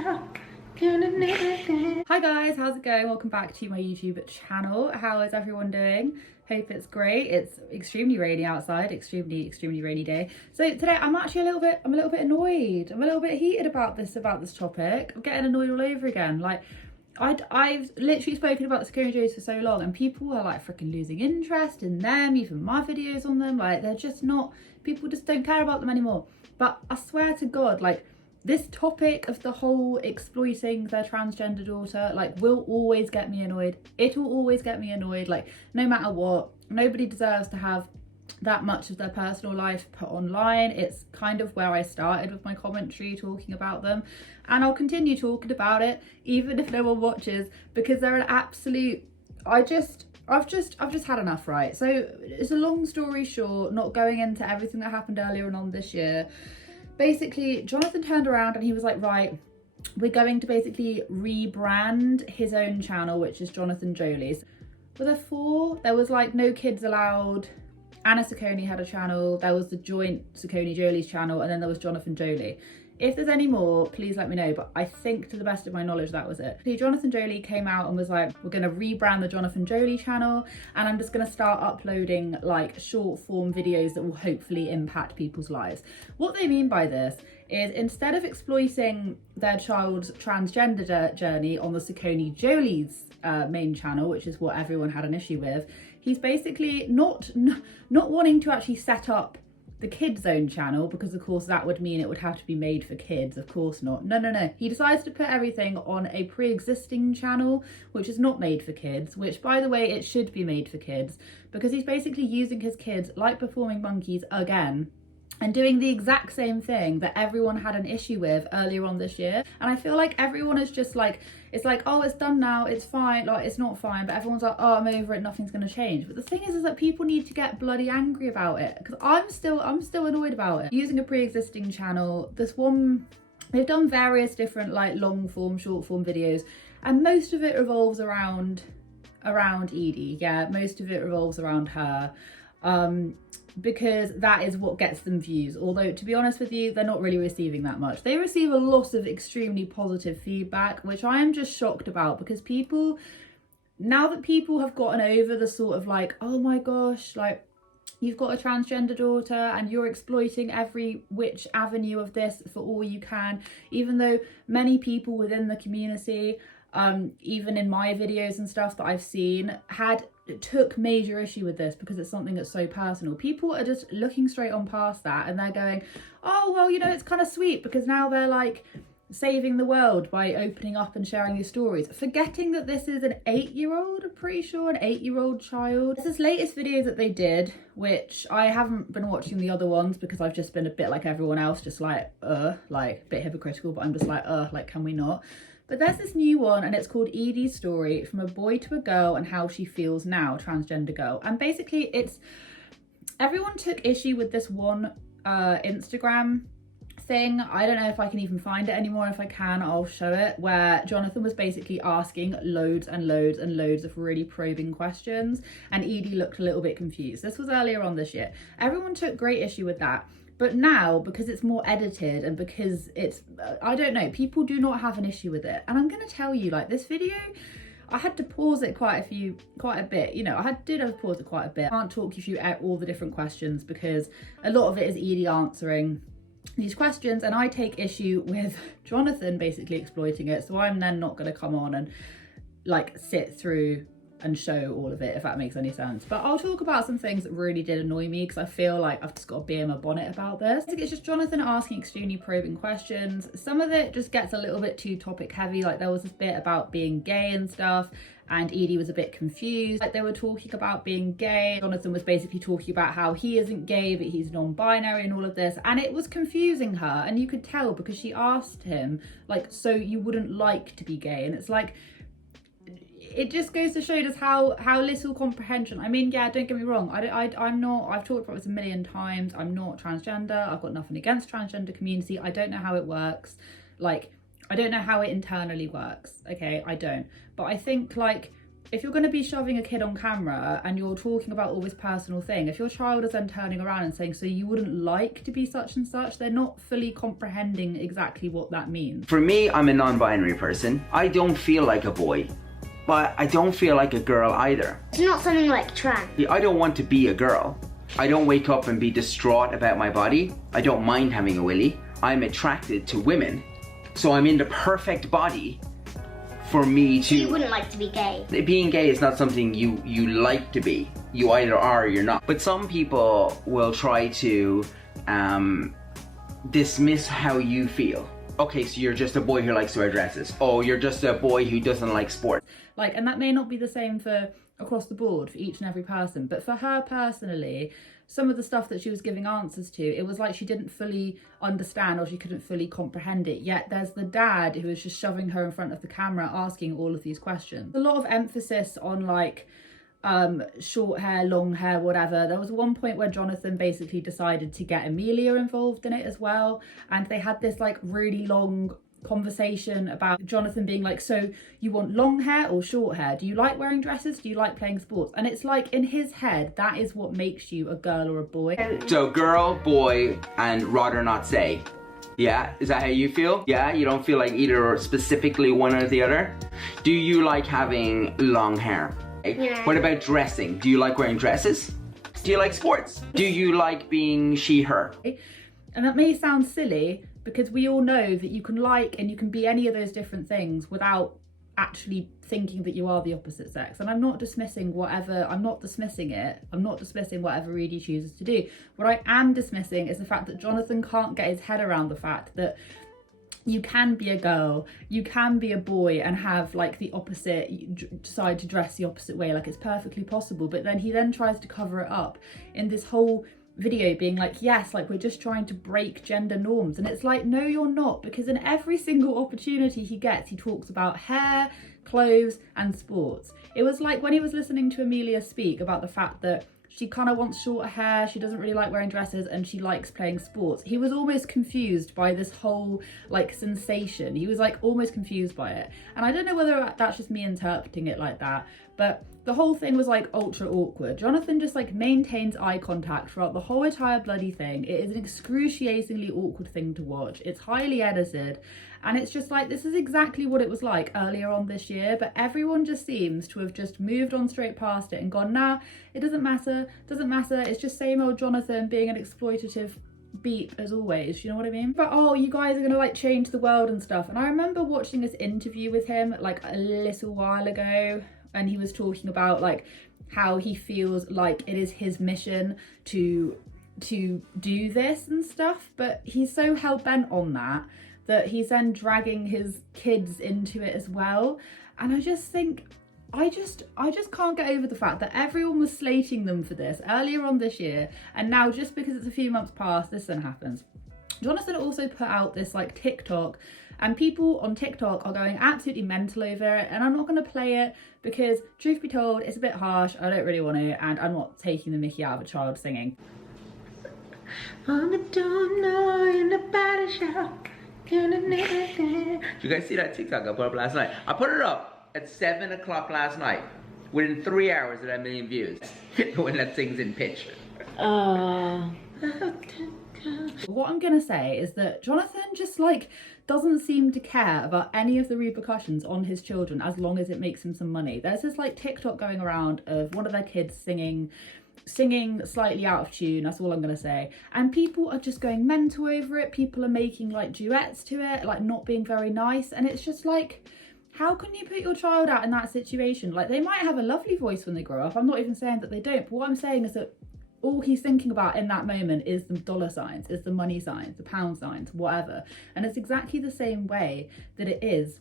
Hi guys, how's it going? Welcome back to my YouTube channel. How is everyone doing? Hope it's great. It's extremely rainy outside, extremely rainy day. So today I'm actually a little bit annoyed. I'm a little bit heated about this topic. I'm getting annoyed all over again. Like I've literally spoken about the SACCONEJOLys for so long and people are like freaking losing interest in them, even my videos on them. Like they're just not, people just don't care about them anymore. But I swear to God, like this topic of the whole exploiting their transgender daughter, like, will always get me annoyed. It will always get me annoyed, like, no matter what. Nobody deserves to have that much of their personal life put online. It's kind of where I started with my commentary, talking about them, and I'll continue talking about it even if no one watches, because they're an absolute, I've just had enough, right? So it's a long story short, not going into everything that happened earlier on this year. Basically, Jonathan turned around and he was like, right, we're going to basically rebrand his own channel, which is JonathanJolys. Were there 4? There was like No Kids Allowed, Anna Saccone had a channel, there was the joint SACCONEJOLYs channel, and then there was Jonathan Jolie. If there's any more, please let me know, but I think to the best of my knowledge that was it. Jonathan Jolie came out and was like, we're going to rebrand the Jonathan Jolie channel and I'm just going to start uploading like short form videos that will hopefully impact people's lives. What they mean by this is, instead of exploiting their child's transgender journey on the SACCONEJOLYs main channel, which is what everyone had an issue with, he's basically not wanting to actually set up the kids own channel, because of course that would mean it would have to be made for kids. Of course not. No. He decides to put everything on a pre-existing channel, which is not made for kids, which, by the way, it should be made for kids, because he's basically using his kids like performing monkeys again and doing the exact same thing that everyone had an issue with earlier on this year. And I feel like everyone is just like, it's like, oh, it's done now, it's fine. Like, it's not fine, but everyone's like, oh, I'm over it, nothing's gonna change. But the thing is that people need to get bloody angry about it, because I'm still annoyed about it. Using a pre-existing channel, this one, they've done various different like long form, short form videos, and most of it revolves around Edie. Yeah, most of it revolves around her. Because that is what gets them views, although to be honest with you, they're not really receiving that much. They receive a lot of extremely positive feedback, which I am just shocked about, because people, now that people have gotten over the sort of like, oh my gosh, like, you've got a transgender daughter and you're exploiting every which avenue of this for all you can, even though many people within the community, even in my videos and stuff that I've seen, took major issue with this because it's something that's so personal. People are just looking straight on past that and they're going, oh, well, you know, it's kind of sweet because now they're like saving the world by opening up and sharing these stories, forgetting that this is an 8-year-old, I'm pretty sure, an 8-year-old child. It's this latest video that they did, which I haven't been watching the other ones because I've just been a bit like everyone else, just like a bit hypocritical, but I'm just like, can we not? But there's this new one and it's called Edie's Story, From a Boy to a Girl and How She Feels Now, Transgender Girl. And basically everyone took issue with this one Instagram thing. I don't know if I can even find it anymore. If I can, I'll show it, where Jonathan was basically asking loads and loads of really probing questions and Edie looked a little bit confused. This was earlier on this year. Everyone took great issue with that. But now, because it's more edited and because it's, I don't know, people do not have an issue with it. And I'm going to tell you, like, this video, I had to pause it quite a bit. You know, I did have to pause it quite a bit. I can't talk you through all the different questions because a lot of it is Edie answering these questions and I take issue with Jonathan basically exploiting it. So I'm then not going to come on and like sit through and show all of it, if that makes any sense. But I'll talk about some things that really did annoy me because I feel like I've just got to be in my bonnet about this. It's just Jonathan asking extremely probing questions. Some of it just gets a little bit too topic heavy. Like there was this bit about being gay and stuff and Edie was a bit confused. Like they were talking about being gay. Jonathan was basically talking about how he isn't gay but he's non-binary and all of this, and it was confusing her, and you could tell because she asked him like, so you wouldn't like to be gay? And it's like, it just goes to show just how little comprehension. I mean, yeah, don't get me wrong, I'm not, I've talked about this a million times, I'm not transgender, I've got nothing against transgender community, I don't know how it works, like I don't know how it internally works, okay, I don't, but I think like if you're going to be shoving a kid on camera and you're talking about all this personal thing, if your child is then turning around and saying, so you wouldn't like to be such and such, they're not fully comprehending exactly what that means. For me, I'm a non-binary person. I don't feel like a boy, but I don't feel like a girl either. It's not something like trans. I don't want to be a girl. I don't wake up and be distraught about my body. I don't mind having a willy. I'm attracted to women, so I'm in the perfect body for me to... So you wouldn't like to be gay? Being gay is not something you like to be. You either are or you're not. But some people will try to dismiss how you feel. Okay, so you're just a boy who likes to wear dresses. Oh, you're just a boy who doesn't like sports. Like, and that may not be the same for across the board for each and every person, but for her personally, some of the stuff that she was giving answers to, it was like she didn't fully understand or she couldn't fully comprehend it. Yet there's the dad who was just shoving her in front of the camera asking all of these questions. A lot of emphasis on like short hair, long hair, whatever. There was one point where Jonathan basically decided to get Amelia involved in it as well, and they had this like really long conversation about Jonathan being like, so you want long hair or short hair? Do you like wearing dresses? Do you like playing sports? And it's like, in his head, that is what makes you a girl or a boy. So girl, boy, and rather not say. Yeah, is that how you feel? Yeah, you don't feel like either specifically one or the other? Do you like having long hair? Yeah. What about dressing? Do you like wearing dresses? Do you like sports? Do you like being she, her? And that may sound silly, because we all know that you can like and you can be any of those different things without actually thinking that you are the opposite sex. And I'm not dismissing whatever, I'm not dismissing whatever Reedy chooses to do. What I am dismissing is the fact that Jonathan can't get his head around the fact that you can be a girl, you can be a boy and have like the opposite, you decide to dress the opposite way, like it's perfectly possible. But then he then tries to cover it up in this whole video being like, yes, like we're just trying to break gender norms. And it's like, no, you're not, because in every single opportunity he gets, he talks about hair, clothes and sports. It was like when he was listening to Amelia speak about the fact that she kind of wants shorter hair, she doesn't really like wearing dresses, and she likes playing sports. He was almost confused by this whole like sensation. He was like almost confused by it. And I don't know whether that's just me interpreting it like that, but the whole thing was like ultra awkward. Jonathan just like maintains eye contact throughout the whole entire bloody thing. It is an excruciatingly awkward thing to watch. It's highly edited, and it's just like, this is exactly what it was like earlier on this year, but everyone just seems to have just moved on straight past it and gone, nah, it doesn't matter, it's just same old Jonathan being an exploitative beep as always, you know what I mean? But oh, you guys are gonna like change the world and stuff. And I remember watching this interview with him like a little while ago, and he was talking about like how he feels like it is his mission to do this and stuff, but he's so hell-bent on that he's then dragging his kids into it as well. And I just think, I just can't get over the fact that everyone was slating them for this earlier on this year, and now just because it's a few months past, this then happens. Jonathan also put out this like TikTok, and people on TikTok are going absolutely mental over it, and I'm not going to play it because, truth be told, it's a bit harsh, I don't really want to, and I'm not taking the mickey out of a child singing. On the door, in the body shop. Did you guys see that TikTok I put up last night? I put it up at 7 o'clock last night. Within 3 hours it had 1 million views. When that thing's in pitch. What I'm gonna say is that Jonathan just like doesn't seem to care about any of the repercussions on his children as long as it makes him some money. There's this like TikTok going around of one of their kids singing slightly out of tune, that's all I'm gonna say, and people are just going mental over it. People are making like duets to it, like not being very nice, and it's just like, how can you put your child out in that situation? Like, they might have a lovely voice when they grow up, I'm not even saying that they don't, but what I'm saying is that all he's thinking about in that moment is the dollar signs, is the money signs, the pound signs, whatever. And it's exactly the same way that it is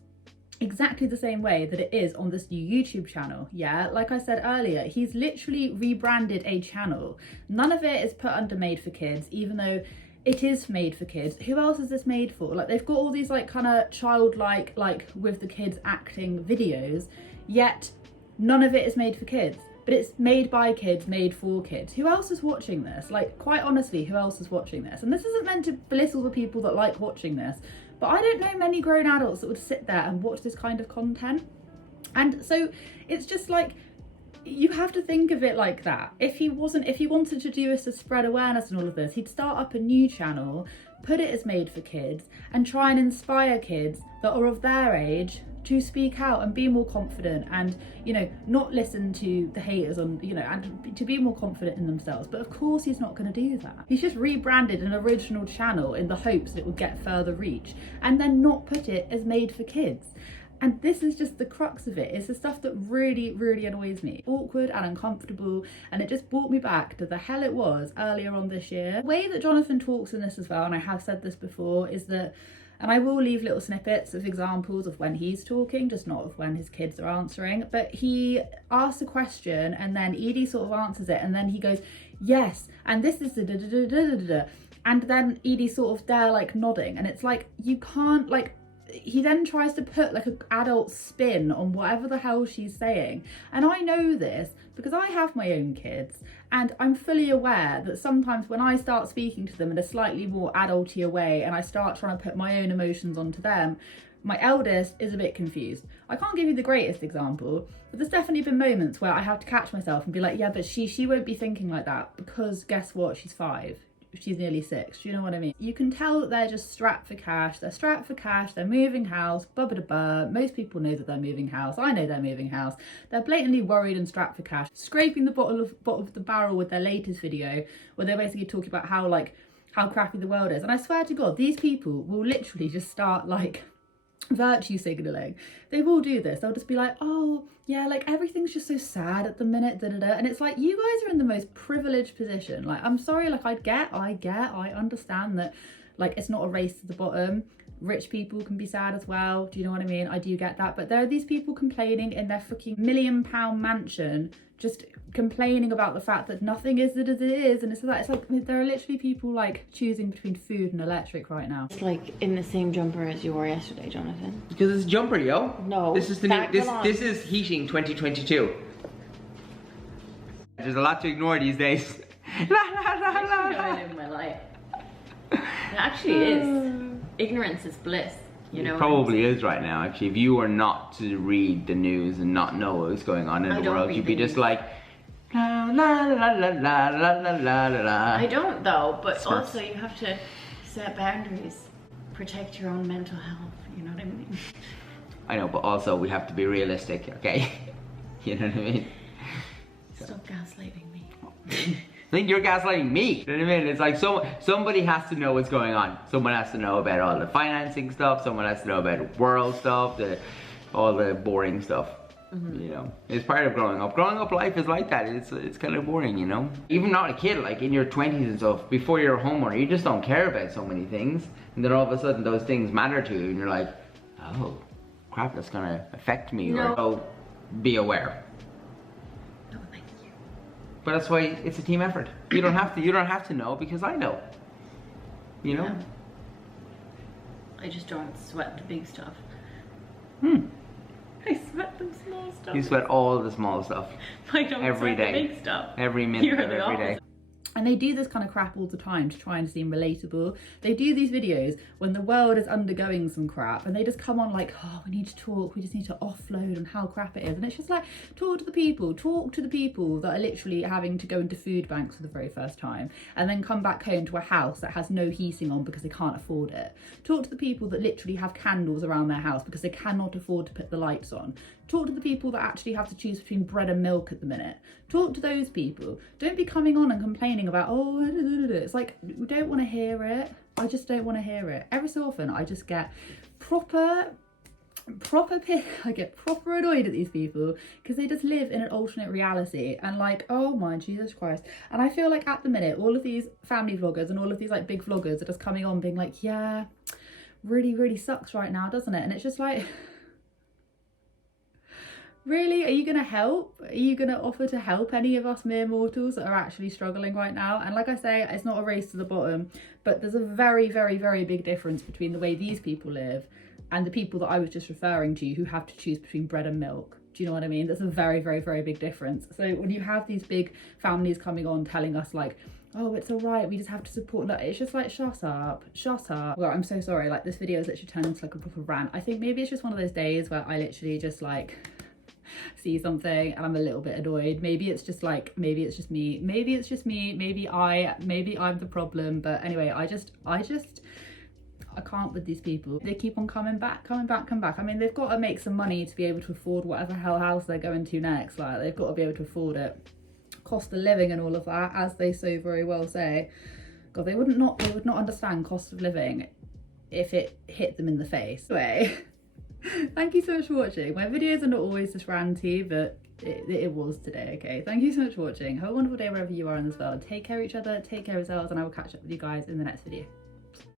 on this new YouTube channel. Yeah, like I said earlier, he's literally rebranded a channel. None of it is put under Made for Kids, even though it is made for kids. Who else is this made for? Like, they've got all these like kind of childlike, like with the kids acting videos, yet none of it is made for kids. But it's made by kids, made for kids. Who else is watching this? Like, quite honestly, who else is watching this? And this isn't meant to belittle the people that like watching this, but I don't know many grown adults that would sit there and watch this kind of content. And so it's just like, you have to think of it like that. If he wanted to do this to spread awareness and all of this, he'd start up a new channel, put it as Made for Kids, and try and inspire kids that are of their age to speak out and be more confident, and, you know, not listen to the haters on, you know, and to be more confident in themselves. But of course he's not going to do that. He's just rebranded an original channel in the hopes that it will get further reach, and then not put it as Made for Kids. And this is just the crux of it. It's the stuff that really, really annoys me. Awkward and uncomfortable, and it just brought me back to the hell it was earlier on this year. The way that Jonathan talks in this as well, and I have said this before, is that, and I will leave little snippets of examples of when he's talking, just not of when his kids are answering, but he asks a question and then Edie sort of answers it, and then he goes, yes, and this is da-da-da-da-da-da-da. And then Edie's sort of there like nodding, and it's like, you can't, like, he then tries to put like an adult spin on whatever the hell she's saying. And I know this because I have my own kids, and I'm fully aware that sometimes when I start speaking to them in a slightly more adulty way and I start trying to put my own emotions onto them, my eldest is a bit confused. I can't give you the greatest example, but there's definitely been moments where I have to catch myself and be like, yeah, but she won't be thinking like that, because guess what, she's 5. She's nearly 6. Do you know what I mean? You can tell that they're just strapped for cash. They're strapped for cash. They're moving house. Blah. Most people know that they're moving house. I know they're moving house. They're blatantly worried and strapped for cash. Scraping the bottom of the barrel with their latest video, where they're basically talking about how crappy the world is. And I swear to God, these people will literally just start like virtue signaling. They will do this. They'll just be like, oh yeah, like everything's just so sad at the minute, and it's like, you guys are in the most privileged position. Like, I'm sorry, like I understand that, like, it's not a race to the bottom. Rich people can be sad as well. Do you know what I mean? I do get that. But there are these people complaining in their freaking £1 million mansion, just complaining about the fact that nothing is as it is. And it's like there are literally people like choosing between food and electric right now. It's like in the same jumper as you wore yesterday, Jonathan. Because it's a jumper, yo. No. This is the new, this is heating 2022. There's a lot to ignore these days. I live my life. It actually is. Ignorance is bliss. You know, it probably is right now. Actually, if you were not to read the news and not know what was going on in the world, you'd be just like, la la la la la la la la la. I don't though, but also you have to set boundaries, protect your own mental health. You know what I mean? I know, but also we have to be realistic, okay? You know what I mean? Stop gaslighting me. I think you're gaslighting me. You know what I mean? It's like somebody has to know what's going on. Someone has to know about all the financing stuff. Someone has to know about world stuff, all the boring stuff. Mm-hmm. You know, it's part of growing up. Growing up life is like that. It's kind of boring, you know? Even not a kid, like in your 20s and stuff, before you're a homeowner, you just don't care about so many things. And then all of a sudden those things matter to you and you're like, oh, crap, that's gonna affect me. No. Or oh, be aware. No, thank you. But that's why it's a team effort. You don't have to know, because I know. You know? Yeah. I just don't sweat the big stuff. I sweat the small stuff. You sweat all the small stuff. I don't every sweat day. the big stuff. Every minute of every day. And they do this kind of crap all the time to try and seem relatable. They do these videos when the world is undergoing some crap, and they just come on like, oh, we need to talk, we just need to offload on how crap it is. And it's just like, talk to the people that are literally having to go into food banks for the very first time, and then come back home to a house that has no heating on because they can't afford it. Talk to the people that literally have candles around their house because they cannot afford to put the lights on. Talk to the people that actually have to choose between bread and milk at the minute. Talk to those people. Don't be coming on and complaining about, oh, it's like, we don't want to hear it. I just don't want to hear it. Every so often, I just get I get proper annoyed at these people because they just live in an alternate reality, and like, oh my Jesus Christ. And I feel like at the minute, all of these family vloggers and all of these like big vloggers are just coming on being like, yeah, really, really sucks right now, doesn't it? And it's just like, really? Are you going to help? Are you going to offer to help any of us mere mortals that are actually struggling right now? And like I say, it's not a race to the bottom, but there's a very, very, very big difference between the way these people live and the people that I was just referring to who have to choose between bread and milk. Do you know what I mean? There's a very, very, very big difference. So when you have these big families coming on telling us like, oh, it's all right, we just have to support, like, it's just like, shut up. Well, I'm so sorry, like this video has literally turned into like a proper rant. I think maybe it's just one of those days where I literally just like, see something and I'm a little bit annoyed. Maybe it's just like, maybe it's just me, maybe I'm the problem. But anyway, I can't with these people. They keep on coming back. I mean, they've got to make some money to be able to afford whatever hell house they're going to next. Like, they've got to be able to afford it. Cost of living and all of that, as they so very well say. God, they would not understand cost of living if it hit them in the face. Anyway, thank you so much for watching. My videos are not always this ranty, but it was today, okay? Thank you so much for watching. Have a wonderful day wherever you are in this world. Take care of each other, take care of yourselves, and I will catch up with you guys in the next video.